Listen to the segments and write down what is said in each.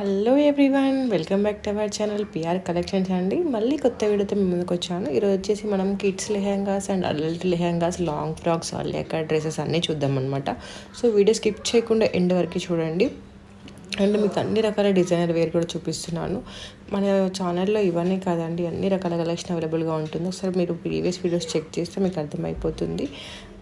Hello everyone, welcome back to our channel PR collections అండి. మళ్ళీ కొత్త వీడియోతో మీ ముందుకు వచ్చాను. ఈరోజు వచ్చేసి మనం kids lehengas and adult lehengas, long frocks, Alia dresses అన్నీ చూద్దాం అనమాట. సో వీడియో స్కిప్ చేయకుండా ఎండ్ వరకు చూడండి. అండ్ మీకు అన్ని రకాల డిజైనర్ వేర్ కూడా చూపిస్తున్నాను. మన ఛానల్లో ఇవన్నీ కాదండి, అన్ని రకాల కలెక్షన్ అవైలబుల్గా ఉంటుంది. ఒకసారి మీరు ప్రీవియస్ వీడియోస్ చెక్ చేస్తే మీకు అర్థమైపోతుంది.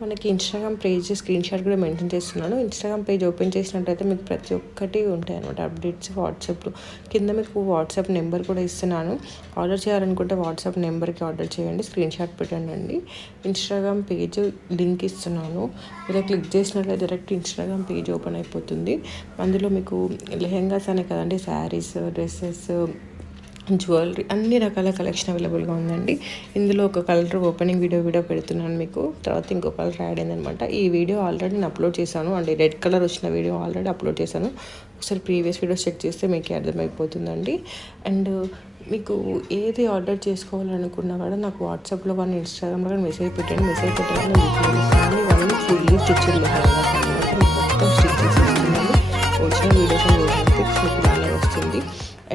మనకి ఇన్స్టాగ్రామ్ పేజ్ స్క్రీన్ షాట్ కూడా మెన్షన్ చేస్తున్నాను. ఇన్స్టాగ్రామ్ పేజ్ ఓపెన్ చేసినట్టయితే మీకు ప్రతి ఒక్కటి ఉంటాయి అనమాట అప్డేట్స్. వాట్సాప్లో కింద మీకు వాట్సాప్ నెంబర్ కూడా ఇస్తున్నాను. ఆర్డర్ చేయాలనుకుంటే వాట్సాప్ నెంబర్కి ఆర్డర్ చేయండి, స్క్రీన్ షాట్ పెట్టండి. ఇన్స్టాగ్రామ్ పేజ్ లింక్ ఇస్తున్నాను. ఇలా క్లిక్ చేసినట్లయితే డైరెక్ట్ ఇన్స్టాగ్రామ్ పేజ్ ఓపెన్ అయిపోతుంది. అందులో మీకు లెహెంగాస్ అనే కదండి, శారీస్, డ్రెస్సెస్, జ్యువెలరీ, అన్ని రకాల కలెక్షన్ అవైలబుల్గా ఉందండి. ఇందులో ఒక కలర్ ఓపెనింగ్ వీడియో పెడుతున్నాను మీకు. తర్వాత ఇంకో కలర్ యాడ్ అయిందనమాట. ఈ వీడియో ఆల్రెడీ నేను అప్లోడ్ చేశాను. అండ్ రెడ్ కలర్ వచ్చిన వీడియో ఆల్రెడీ అప్లోడ్ చేశాను. ఒకసారి ప్రీవియస్ వీడియోస్ చెక్ చేస్తే మీకు అర్థమైపోతుందండి. అండ్ మీకు ఏది ఆర్డర్ చేసుకోవాలనుకున్నా కూడా నాకు వాట్సాప్లో కానీ ఇన్స్టాగ్రామ్లో కానీ మెసేజ్ పెట్టండి. మెసేజ్ పెట్టాలని ఇవన్నీ ఫుల్లీ స్టిచ్చింగ్ లెహెంగాస్ అనమాట. మొత్తం స్టిచ్ చేసి ఇస్తున్నాను. వచ్చిన వీడియోస్ అండ్ పిక్స్ మీకు బాగానే వస్తుంది.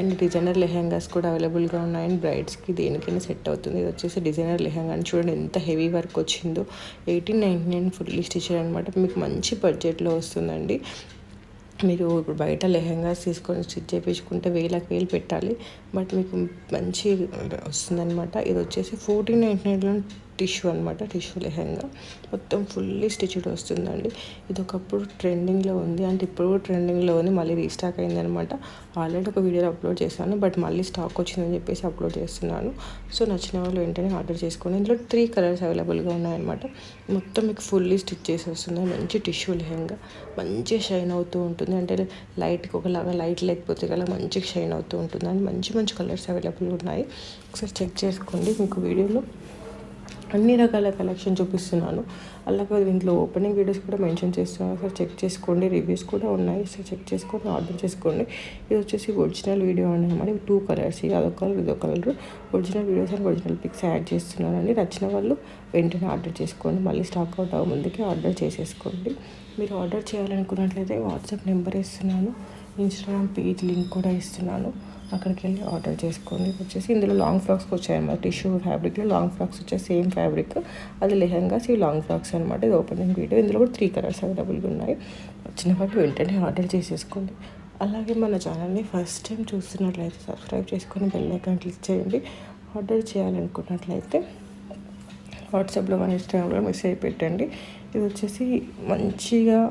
అండ్ డిజైనర్ లెహెంగాస్ కూడా అవైలబుల్గా ఉన్నాయి. అండ్ బ్రైడ్స్కి దేనికైనా సెట్ అవుతుంది. ఇది వచ్చేసి డిజైనర్ లెహెంగా అని చూడండి ఎంత హెవీ వర్క్ వచ్చిందో. 1899 ఫుల్లీ స్టిచర్ అనమాట. మీకు మంచి బడ్జెట్లో వస్తుందండి. మీరు ఇప్పుడు బయట లెహెంగాస్ తీసుకొని స్టిచ్ చేయించుకుంటే వేలు పెట్టాలి. బట్ మీకు మంచి వస్తుందన్నమాట. ఇది వచ్చేసి 1499లో టిష్యూ అనమాట. టిష్యూ లెహెంగా మొత్తం ఫుల్లీ స్టిచ్డ్ వస్తుందండి. ఇది ఒకప్పుడు ట్రెండింగ్లో ఉంది, అంటే ఇప్పుడు ట్రెండింగ్లో ఉంది, మళ్ళీ రీస్టాక్ అయిందనమాట. ఆల్రెడీ ఒక వీడియోలో అప్లోడ్ చేశాను, బట్ మళ్ళీ స్టాక్ వచ్చిందని చెప్పేసి అప్లోడ్ చేస్తున్నాను. సో నచ్చిన వాళ్ళు వెంటనే ఆర్డర్ చేసుకోండి. ఇందులో 3 కలర్స్ అవైలబుల్గా ఉన్నాయన్నమాట. మొత్తం మీకు ఫుల్లీ స్టిచ్ చేసి వస్తుంది. మంచి టిష్యూ లెహెంగా, మంచి షైన్ అవుతూ ఉంటుంది. అంటే లైట్కి ఒకలాగా, లైట్ లేకపోతే కదా మంచిగా షైన్ అవుతూ ఉంటుంది. అండ్ మంచి మంచి కలర్స్ అవైలబుల్ ఉన్నాయి. ఒకసారి చెక్ చేసుకోండి. మీకు వీడియోలో అన్ని రకాల కలెక్షన్ చూపిస్తున్నాను. అలాగే దీంట్లో ఓపెనింగ్ వీడియోస్ కూడా మెన్షన్ చేస్తున్నాను. ఒకసారి చెక్ చేసుకోండి. రివ్యూస్ కూడా ఉన్నాయి. సో చెక్ చేసుకొని ఆర్డర్ చేసుకోండి. ఇది వచ్చేసి ఒరిజినల్ వీడియో అనమాట. 2 కలర్స్, అదొక కలర్, ఇదొక colour. Original videos and original pics add చేస్తున్నానండి. నచ్చిన వాళ్ళు వెంటనే ఆర్డర్ చేసుకోండి. మళ్ళీ స్టాక్ అవుట్ అవ్వ ముందుకే ఆర్డర్ చేసేసుకోండి. మీరు ఆర్డర్ చేయాలనుకున్నట్లయితే వాట్సాప్ నెంబర్ ఇస్తున్నాను, ఇన్స్టాగ్రామ్ పేజ్ లింక్ కూడా ఇస్తున్నాను. అక్కడికి వెళ్ళి ఆర్డర్ చేసుకోండి. వచ్చేసి ఇందులో లాంగ్ ఫ్రాక్స్ వచ్చాయన్నమాట. టిష్యూ ఫ్యాబ్రిక్లో లాంగ్ ఫ్రాక్స్ వచ్చాయి. సేమ్ ఫ్యాబ్రిక్, అది లెహెంగాస్, ఈ లాంగ్ ఫ్రాక్స్ అనమాట. ఇది ఓపెనింగ్ వీడియో. ఇందులో కూడా 3 కలర్స్ అవైలబుల్గా ఉన్నాయి. వచ్చిన వాళ్ళు వెంటనే ఆర్డర్ చేసేసుకోండి. అలాగే మన ఛానల్ని ఫస్ట్ టైం చూస్తున్నట్లయితే సబ్స్క్రైబ్ చేసుకొని బెల్ ఐకాన్ క్లిక్ చేయండి. ఆర్డర్ చేయాలనుకున్నట్లయితే వాట్సాప్లో కానీ ఇన్స్టాగ్రామ్లో మెసేజ్ పెట్టండి. ఇది వచ్చేసి మంచిగా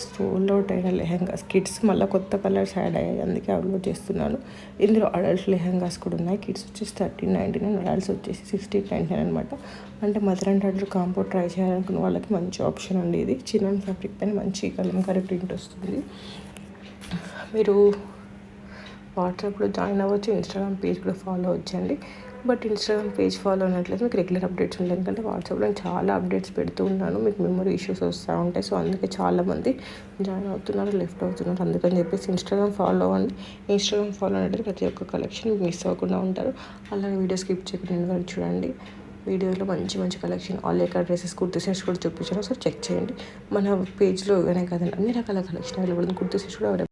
స్టోల్ అవుట్ అయిన లెహెంగాస్, కిడ్స్ మళ్ళీ కొత్త కలర్స్ యాడ్ అయ్యాయి, అందుకే అప్లోడ్ చేస్తున్నాను. ఇందులో అడల్ట్ లెహెంగాస్ కూడా ఉన్నాయి. కిడ్స్ వచ్చేసి 1399, అడల్ట్స్ వచ్చేసి 1699 అనమాట. అంటే mother and daughter combo try చేయాలనుకున్న వాళ్ళకి మంచి ఆప్షన్ ఉంది. ఇది చిన్న ఫ్యాబ్రిక్ పైన మంచి కలంకారీ ప్రింట్ వస్తుంది. మీరు వాట్సాప్లో జాయిన్ అవ్వచ్చు, ఇన్స్టాగ్రామ్ పేజ్ కూడా ఫాలో అవ్వచ్చండి. బట్ ఇన్స్టాగ్రామ్ పేజ్ ఫాలో అయినట్లయితే మీకు రెగ్యులర్ అప్డేట్స్ ఉంటాయి. ఎందుకంటే వాట్సాప్లో నేను చాలా అప్డేట్స్ పెడుతూ ఉన్నాను. మీకు మెమరీ ఇష్యూస్ వస్తూ ఉంటాయి. సో అందుకే చాలామంది జాయిన్ అవుతున్నారు, లెఫ్ట్ అవుతున్నారు. అందుకని చెప్పేసి ఇన్స్టాగ్రామ్ ఫాలో అవ్వండి. ఇన్స్టాగ్రామ్ ఫాలో అయినట్లయితే ప్రతి ఒక్క కలెక్షన్ మిస్ అవ్వకుండా ఉంటారు. అలాగే వీడియో స్కిప్ చేయకుండా వరకు చూడండి. వీడియోలో మంచి మంచి collection, Alia dresses, kurti sets కూడా చూపించాను. సో చెక్ చేయండి. మన పేజ్లో ఇవన్నీ కదండి, అన్ని రకాల కలెక్షన్ అవైలబుల్ ఉంది. కుర్తీ సెట్స్ కూడా అవైలబుల్